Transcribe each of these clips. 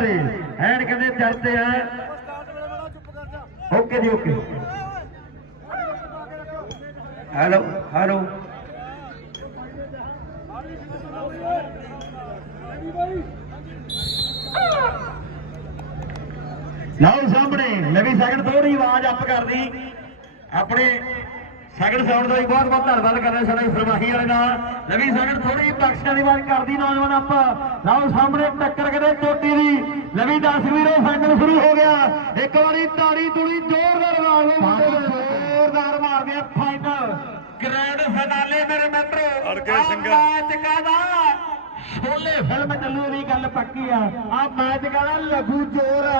ਸਾਰੇ ਐਨ ਕਹਿੰਦੇ ਚੜਦੇ ਆ। ਓਕੇ ਜੀ, ਓਕੇ। Hello hello. ਲਓ ਸਾਹਮਣੇ, ਨਵੀਂ ਸਗੜ ਥੋੜੀ ਆਵਾਜ਼ ਅੱਪ ਕਰਦੀ। ਆਪਣੇ ਸਗੜ ਸਾਊਂਡ ਦਾ ਵੀ ਬਹੁਤ ਬਹੁਤ ਧੰਨਵਾਦ ਕਰਦਾ ਸਾਡਾ ਫਰਮਾਹੀ ਵਾਲੇ ਨਾਲ। ਨਵੀਂ ਸਗੜ ਥੋੜੀ ਬਖਸ਼ਾਂ ਦੀ ਆਵਾਜ਼ ਕਰਦੀ ਨੌਜਵਾਨ ਆਪ। ਲਓ ਸਾਹਮਣੇ ਟੱਕਰ ਕਦੇ ਚੋਟੀ ਦੀ। ਨਵੀਂ 10 ਵੀਰੋ ਫਾਈਨਲ ਸ਼ੁਰੂ ਹੋ ਗਿਆ। ਇੱਕ ਵਾਰੀ ਤਾੜੀ ਤੁੜੀ ਜ਼ੋਰਦਾਰ ਮਾਰਦੇ ਜ਼ੋਰਦਾਰ ਮਾਰਦੇ ਆ ਫਾਈਨਲ ਗ੍ਰੈਂਡ ਫਾਈਨਾਲੇ ਮੇਰੇ ਮਿੱਤਰੋ। ਅੜਕੇ ਸਿੰਘਾ। ਮੈਚ ਕਾਦਾ ਛੋਲੇ ਫਿਲਮ ਚੱਲੂ ਦੀ ਗੱਲ ਪੱਕੀ ਆ। ਆ ਮੈਚ ਕਾਦਾ ਲਘੂ ਜੋਰ।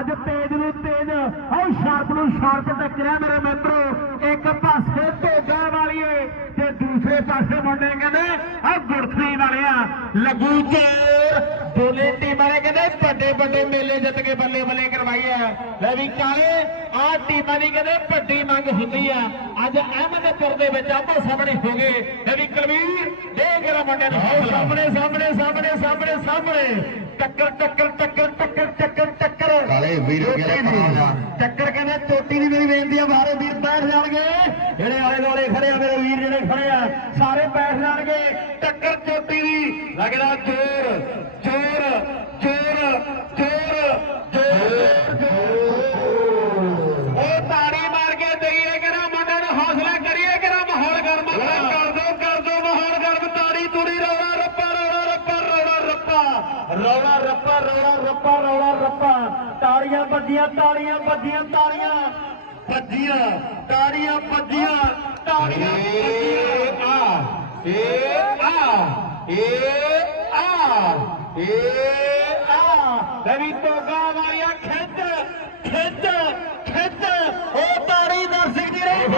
ਅੱਜ ਤੇਜ ਨੂੰ ਤੇਜ। ਆਹ ਸ਼ਾਰਪ ਨੂੰ ਸ਼ਾਰਪ ਟੱਕਰਿਆ ਮੇਰੇ ਮਿੱਤਰੋ। ਇੱਕ ਪਾਸੇ ਢੋਗਾ ਵਾਲੀਏ ਤੇ ਦੂਸਰੇ ਪਾਸੇ ਮੁੰਡੇ ਕਹਿੰਦੇ ਆ ਗੁਰਥੀ ਵਾਲੇ ਆ ਲਘੂ ਜੋਰ ਦੋਲੇ ਟੀਮਾਂ ਨੇ ਕਹਿੰਦੇ ਵੱਡੇ ਵੱਡੇ ਮੇਲੇ ਜਿੱਤ ਕੇ ਬੱਲੇ ਬੱਲੇ ਕਰਵਾਈ ਆ। ਲੈ ਵੀ ਕਾਲੇ ਆ ਟੀਮਾਂ ਦੀ ਕਹਿੰਦੇ ਵੱਡੀ ਮੰਗ ਹੁੰਦੀ ਆ। ਅੱਜ ਅਹਿਮਦਪੁਰ ਦੇ ਵਿੱਚ ਆਪੋ ਸਾਹਮਣੇ ਹੋ ਗਏ। ਲੈ ਵੀ ਕਲਵੀਰ ਦੇ ਗਰਾ ਮੁੰਡੇ ਨੂੰ। ਆਓ ਸਾਹਮਣੇ ਸਾਹਮਣੇ ਸਾਹਮਣੇ ਸਾਹਮਣੇ ਸਾਹਮਣੇ ਟੱਕਰ ਟੱਕਰ ਟੱਕਰ ਟੱਕਰ ਟੱਕਰ ਟੱਕਰ। ਕਾਲੇ ਵੀਰ ਕਹਿੰਦੇ ਕਮਾਲ ਆ। ਟੱਕਰ ਕਹਿੰਦੇ ਚੋਟੀ ਦੀ ਮੇਰੀ ਬੇਨਤੀ ਆ ਬਾਹਰੇ ਵੀਰ ਬੈਠ ਜਾਣਗੇ ਜਿਹੜੇ ਆਲੇ ਦੁਆਲੇ ਖੜੇ ਆ ਮੇਰੇ ਵੀਰ ਜਿਹੜੇ ਖੜੇ ਆ ਸਾਰੇ ਬੈਠ ਜਾਣਗੇ। ਟੱਕਰ ਚੋਟੀ। ਦੀ ਲੱਗਦਾ ਜ਼ੋਰ ਜ਼ੋਰ ਜ਼ੋਰ ਜ਼ੋਰ ਜ਼ੋਰ ਉਹ ਤਾੜੀ ਮਾਰ ਕੇ ਦਈਏ ਕਿਰਾ ਮੁੰਡੇ ਨੂੰ ਹੌਸਲਾ ਕਰੀਏ ਕਿਰਾ ਮਾਹੌਲ ਗਰਮ ਕਰ ਦੋ ਕਰ ਦੋ ਮਾਹੌਲ ਗਰਮ। ਤਾੜੀ ਤੁੜੀ ਰੌਲਾ ਰੱਪਾ ਰੌਲਾ ਰੱਪਾ ਰੌਲਾ ਰੱਪਾ। ਰੌਲਾ ਰੱਪਾ ਰੌਲਾ ਰੱਪਾ ਰੌਲਾ ਰੱਪਾ। ਤਾੜੀਆਂ ਵੱਜੀਆਂ ਤਾੜੀਆਂ ਵੱਜੀਆਂ ਤਾੜੀਆਂ। ਵੱਜੀਆਂ ਤਾੜੀਆਂ ਵੱਜੀਆਂ ਤਾੜੀਆਂ। E A, E A, E A. Deve tocar, e a queda, queda, queda. O Tari da Sigdire.